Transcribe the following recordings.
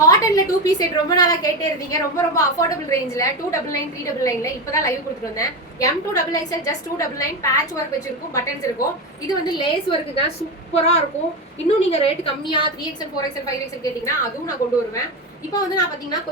காட்டன்ல 2 piece set ரொம்ப நாளா கேட்டே இருந்தீங்க. ரொம்ப ரொம்ப அஃபோர்டபிள் ரேஞ்சில 299 399ல இப்பதான் லைவ் கொடுத்துட்டு வந்தேன். M2XXL ஜஸ்ட் 299 பேட்ச் ஒர்க் வச்சிருக்கும், பட்டன்ஸ் இருக்கும். இது வந்து லேஸ் ஒர்க்குங்க, சூப்பரா இருக்கும். இன்னும் நீங்க ரேட் கம்மியா 3XL 4XL 5XL கேட்டீங்கன்னா அதுவும் நான் கொண்டு வருவேன். இப்போ வந்து நான் பாத்தீங்கன்னா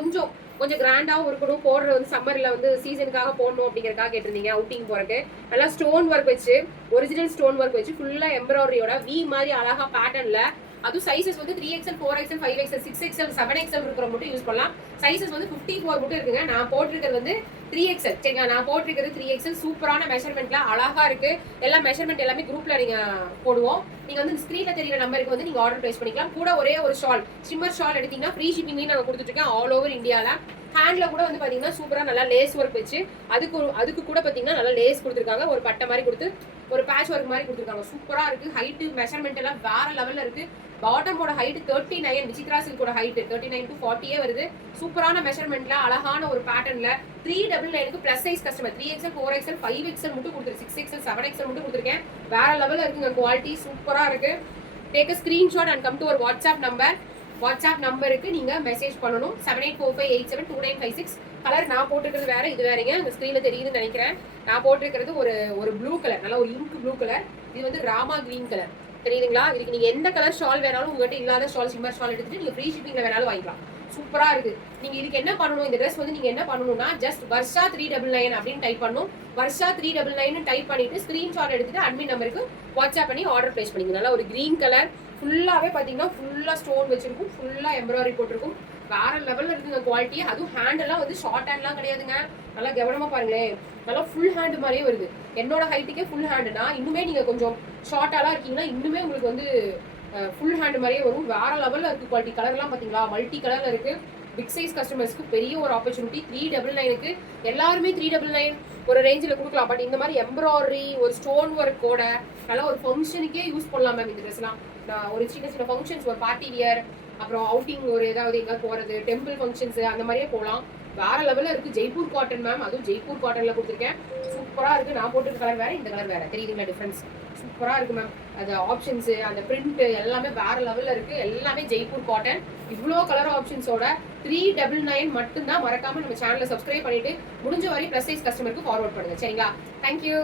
கொஞ்சம் கிராண்டாவும் இருக்கணும், போடுறது வந்து சம்மர்ல வந்து சீசனுக்காக போடணும் அப்படிங்கறதுக்காக கேட்டிருந்தீங்க. அவுட்டிங் போறதுக்கு நல்லா ஸ்டோன் ஒர்க் வச்சு, ஒரிஜினல் ஸ்டோன் ஒர்க் வச்சு ஃபுல்லா எம்ப்ராய்டரியோட வி மாதிரி அழகா பேட்டர்ன்ல, அது சைஸஸ் வந்து 3XL 4XL 5XL 6XL 7XL இருக்கிற மட்டும் யூஸ் பண்ணலாம். சைஸஸ் வந்து 54 மட்டும் இருக்குங்க. நான் போட்டிருக்கிறது வந்து 3XL. சரிங்களா, நான் போட்டிருக்கிறது 3XL. சூப்பரான மெஷர்மெண்ட்ல அழகா இருக்கு. எல்லா மெஷர்மெண்ட் எல்லாமே குரூப்ல நீங்க போடுவோம். நீங்க வந்து ஸ்கிரீன்ல தெரியுற நம்பருக்கு வந்து நீங்க ஆர்டர் பிளேஸ் பண்ணிக்கலாம். கூட ஒரே ஒரு ஷால், ஷிம்மர் ஷால் எடுத்தீங்கன்னா ஃப்ரீ ஷிப்பிங்லயும் நாங்க கொடுத்துட்டு இருக்கோம் ஆல் ஓவர் இந்தியால. ஹேண்ட்ல கூட வந்து பாத்தீங்கன்னா சூப்பரா நல்லா லேஸ் ஒர்க் வச்சு, அதுக்கு கூட பாத்தீங்கன்னா நல்லா லேஸ் கொடுத்துருக்காங்க. ஒரு பட்டை மாதிரி கொடுத்து ஒரு பேட்ச் ஒர்க் மாதிரி கொடுத்துருக்காங்க. சூப்பரா இருக்கு. ஹைட் மெஷர்மெண்ட் எல்லாம் வேற லெவல்ல இருக்கு. பாட்டமோட ஹைட் 39, விசித்ரா சில்கோட ஹைட் 39 to 40 வருது. சூப்பரான மெஷர்மெண்ட்ல அழகான ஒரு பேட்டர்ன்ல 399க்கு plus size customer 3XL 4XL 5XL மட்டும் கொடுத்துரு, 6XL 7XL மட்டும் கொடுத்துருக்கேன். வேற லெவல்ல இருக்குங்க. குவாலிட்டி சூப்பரா இருக்கு. Take a screenshot and come to ஒரு வாட்ஸ்அப் நம்பருக்கு நீங்க மெசேஜ் பண்ணணும். 7845872956. கலர் நான் போட்டுருக்கிறது வேற, இது வேறங்க. அந்த ஸ்கிரீன்ல தெரியுதுன்னு நினைக்கிறேன். நான் போட்டிருக்கிறது ஒரு ப்ளூ கலர், நல்லா ஒரு இங்க் ப்ளூ கலர். இது வந்து ராமா கிரீன் கலர். தெரியுதுங்களா? இதுக்கு நீங்க எந்த கலர் ஷால் வேணாலும், உங்ககிட்ட இல்லாத ஷால், ஷிம்மர் ஷால் எடுத்துட்டு நீங்க ஃப்ரீ ஷிப்பிங்ல வேணாலும் வாங்கிக்கலாம். சூப்பரா இருக்கு. நீங்க இதுக்கு என்ன பண்ணணும், இந்த ட்ரெஸ் வந்து நீங்க என்ன பண்ணணும்னா ஜஸ்ட் வர்ஷா 399 அப்படின்னு டைப் பண்ணணும். வர்ஷா 399 டைப் பண்ணிட்டு ஸ்கிரீன்ஷாட் எடுத்துட்டு அட்மின் நம்பருக்கு வாட்ஸ்அப் பண்ணி ஆர்டர் பிளேஸ் பண்ணிக்கணும். நல்லா ஒரு கிரீன் கலர், ஃபுல்லாவே பாத்தீங்கன்னா ஃபுல்லா ஸ்டோன் வச்சிருக்கும், ஃபுல்லா எம்ப்ராய்டரி போட்டிருக்கும். வேற லெவல்ல இருக்குங்க குவாலிட்டி. அதுவும் ஹேண்ட் எல்லாம் வந்து ஷார்ட் ஹேண்ட்லாம் கிடையாதுங்க. நல்லா கவனமா பாருங்களேன், நல்லா ஃபுல் ஹேண்ட் மாதிரியே வருது. என்னோட ஹைட்டுக்கே ஃபுல் ஹேண்டுனா, இன்னுமே நீங்க கொஞ்சம் ஷார்ட்டாலாம் இருக்கீங்கன்னா இன்னுமே உங்களுக்கு வந்து ஃபுல் ஹேண்ட் மாதிரியே வரும். வேற லெவல்ல இருக்கு குவாலிட்டி. கலர்லாம் பாத்தீங்களா, மல்டி கலர்ல இருக்கு. பிக் சைஸ் கஸ்டமர்ஸ்க்கு பெரிய ஒரு ஆப்பர்ச்சுனிட்டி. 399க்கு எல்லாருமே 399 ஒரு ரேஞ்சில் கொடுக்கலாம். பட் இந்த மாதிரி எம்ப்ராய்டரி ஒரு ஸ்டோன் ஒர்க்கோட நல்லா ஒரு ஃபங்க்ஷனுக்கே யூஸ் பண்ணலாம் மேம். இந்த ட்ரெஸ்லாம் ஒரு சின்ன ஃபங்க்ஷன்ஸ், ஒரு பார்ட்டி வியர், அப்புறம் அவுட்டிங், ஒரு ஏதாவது எங்கே போகிறது, டெம்பிள் ஃபங்க்ஷன்ஸ் அந்த மாதிரியே போகலாம். வேற லெவலில் இருக்குது. ஜெய்ப்பூர் காட்டன் மேம், அதுவும் ஜெய்ப்பூர் காட்டனில் கொடுத்துருக்கேன். சூப்பராக இருக்குது. நான் போட்டுருக்க கலர் வேறு, இந்த கலர் வேறு. தெரியுதுங்களா டிஃப்ரென்ஸ்? சூப்பராக இருக்குது மேம். அது ஆப்ஷன்ஸு, அந்த பிரிண்ட் எல்லாமே வேற லெவலில் இருக்குது. எல்லாமே ஜெய்ப்பூர் காட்டன். இவ்வளோ கலர் ஆப்ஷன்ஸோட 399 மட்டும்தான். மறக்காமல் நம்ம சேனலை சப்ஸ்கிரைப் பண்ணிட்டு முடிஞ்ச வரை ப்ளஸ் சைஸ் கஸ்டமருக்கு ஃபார்வர்ட் பண்ணுங்க. சரிங்களா? தேங்க்யூ.